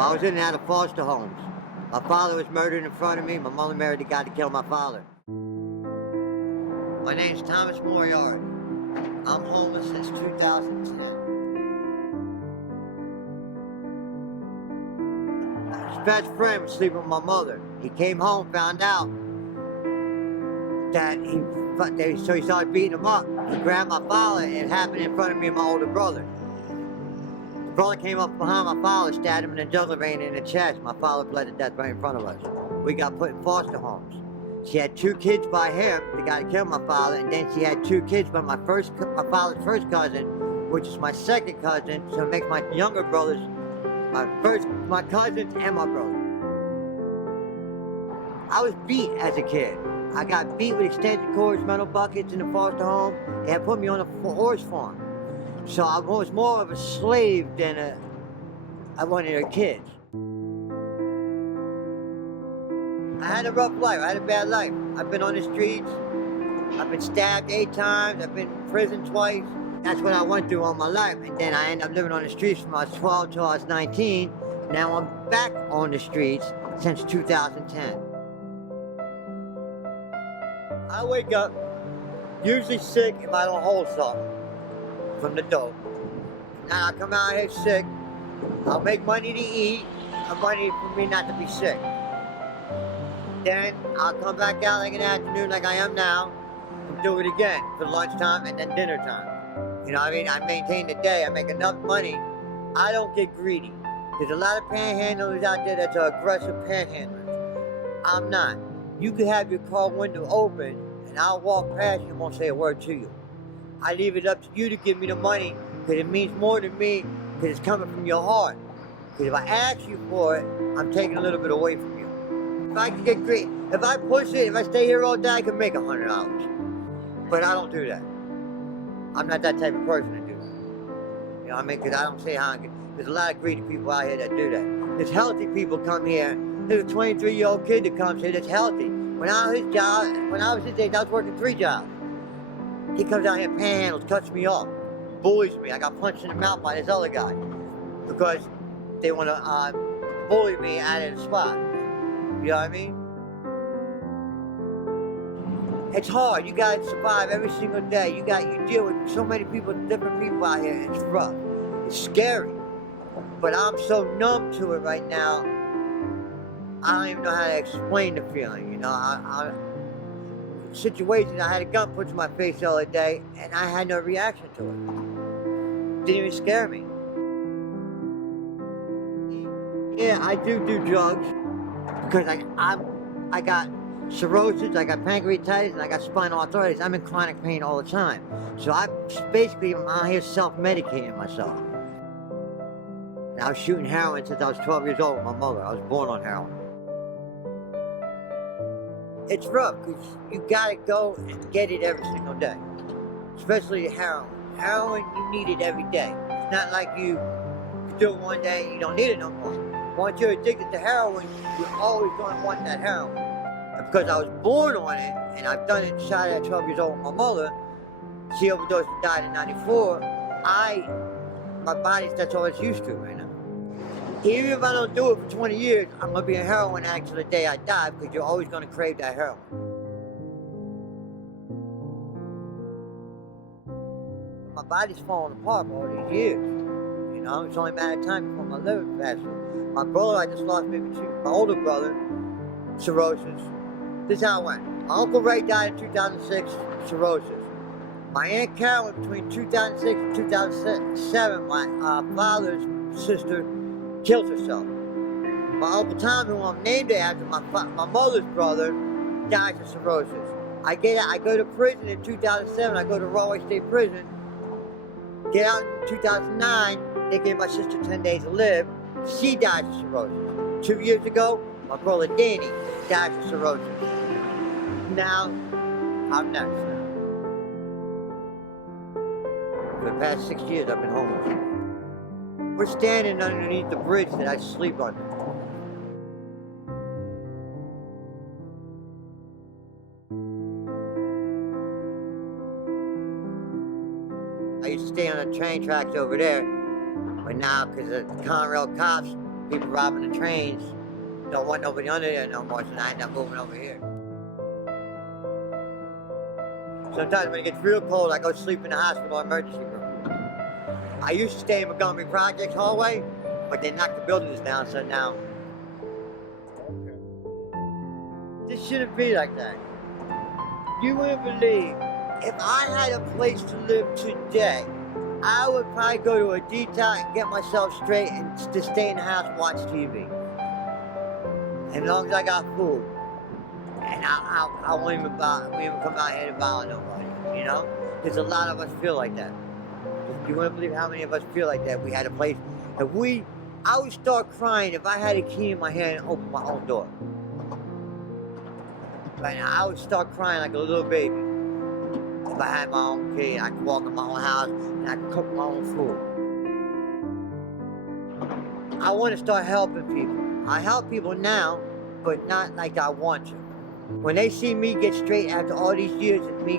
Well, I was in and out of foster homes. My father was murdered in front of me. My mother married the guy that killed my father. My name's Thomas Moriarty. I'm homeless since 2010. His best friend was sleeping with my mother. He came home, found out that so he started beating him up. He grabbed my father, and it happened in front of me and my older brother. The brother came up behind my father, stabbed him in the jugular vein in the chest. My father bled to death right in front of us. We got put in foster homes. She had 2 kids by him, the guy that killed my father, and then she had 2 kids by my father's first cousin, which is my second cousin, so it makes my younger brothers my cousins and my brother. I was beat as a kid. I got beat with extension cords, metal buckets in the foster home. They had put me on a horse farm. So I was more of a slave than one of their kids. I had a rough life. I had a bad life. I've been on the streets. I've been stabbed 8 times. I've been in prison twice. That's what I went through all my life. And then I ended up living on the streets from I was 12 till I was 19. Now I'm back on the streets since 2010. I wake up usually sick if I don't hold something from the dope. Now I come out here sick. I'll make money to eat, and money for me not to be sick. Then I'll come back out like an afternoon like I am now and do it again for lunchtime and then dinner time. You know what I mean? I maintain the day. I make enough money. I don't get greedy. There's a lot of panhandlers out there that's aggressive panhandlers. I'm not. You could have your car window open and I'll walk past you and won't say a word to you. I leave it up to you to give me the money because it means more to me because it's coming from your heart. Because if I ask you for it, I'm taking a little bit away from you. If I can get greedy, if I push it, if I stay here all day, I can make $100. But I don't do that. I'm not that type of person to do that. You know what I mean? Because I don't say how I can. There's a lot of greedy people out here that do that. There's healthy people come here. There's a 23-year-old kid that comes here that's healthy. When I was his age, I was working 3 jobs. He comes out here, panhandles, cuts me off, bullies me. I got punched in the mouth by this other guy because they want to bully me out of the spot. You know what I mean? It's hard. You gotta survive every single day. You deal with so many people, different people out here. It's rough. It's scary. But I'm so numb to it right now. I don't even know how to explain the feeling. You know, situations. I had a gun put to my face the other day, and I had no reaction to it. Didn't even scare me. Yeah, I do drugs because I got cirrhosis, I got pancreatitis, and I got spinal arthritis. I'm in chronic pain all the time. So I basically am out here self-medicating myself. And I was shooting heroin since I was 12 years old with my mother. I was born on heroin. It's rough because you gotta go and get it every single day. Especially heroin. Heroin, you need it every day. It's not like you do it one day and you don't need it no more. Once you're addicted to heroin, you're always gonna want that heroin. Because I was born on it, and I've done it shot at 12 years old with my mother. She overdosed and died in 94. My body's, that's all it's used to right now. Even if I don't do it for 20 years, I'm gonna be a heroin addict till the day I die because you're always gonna crave that heroin. My body's falling apart for all these years. You know, it's only a matter of time before my liver passes. My brother, I just lost maybe 2. My older brother, cirrhosis. This is how it went. My Uncle Ray died in 2006, cirrhosis. My Aunt Carolyn, between 2006 and 2007, my father's sister killed herself. My Uncle Tom, who I'm named after, my mother's brother, dies of cirrhosis. I go to prison in 2007. I go to Rahway State Prison. Get out in 2009. They gave my sister 10 days to live. She died of cirrhosis. 2 years ago, my brother Danny died of cirrhosis. Now, I'm next. For the past 6 years, I've been homeless. We're standing underneath the bridge that I sleep under. I used to stay on the train tracks over there, but now, because the Conrail cops people robbing the trains don't want nobody under there no more, so I end up moving over here. Sometimes when it gets real cold, I go sleep in the hospital emergency room. I used to stay in Montgomery Projects hallway, but they knocked the buildings down, so now. This shouldn't be like that. You wouldn't believe, if I had a place to live today, I would probably go to a detox and get myself straight and just stay in the house and watch TV. As long as I got food. And I won't even come out here to bother nobody, you know? There's a lot of us feel like that. You wouldn't believe how many of us feel like that. We had a place, I would start crying if I had a key in my hand and open my own door. Right now, I would start crying like a little baby. If I had my own key, I could walk in my own house and I could cook my own food. I want to start helping people. I help people now, but not like I want to. When they see me get straight after all these years of me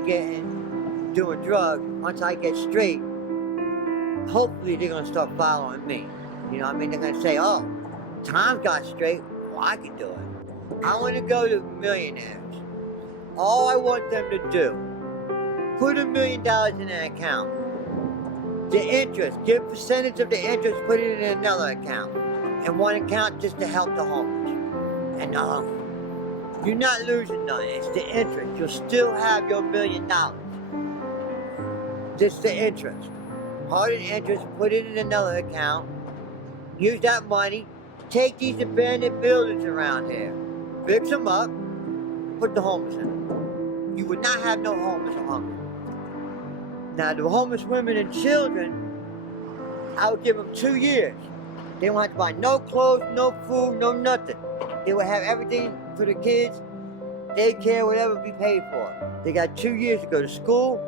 doing drugs, once I get straight, hopefully they're gonna start following me. You know what I mean? They're gonna say, oh, Tom got straight, well, I can do it. I wanna go to millionaires. All I want them to do, put $1 million in an account. The interest, give a percentage of the interest, put it in another account. And one account just to help the homeless. And you're not losing nothing, it's the interest. You'll still have your $1 million. Just the interest. Part of the interest, put it in another account. Use that money, take these abandoned buildings around here, fix them up, put the homeless in them. You would not have no homeless or hungry. Now, the homeless women and children, I would give them 2 years. They don't have to buy no clothes, no food, no nothing. They would have everything for the kids, daycare, whatever be paid for. They got 2 years to go to school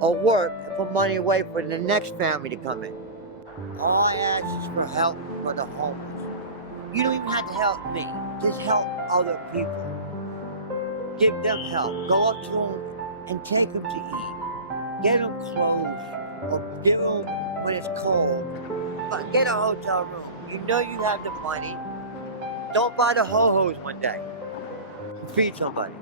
or work and put money away for the next family to come in. All I ask is for help for the homeless. You don't even have to help me. Just help other people. Give them help. Go up to them and take them to eat. Get them clothes or give them when it's cold. But get a hotel room. You know you have the money. Don't buy the ho-hos one day. Feed somebody.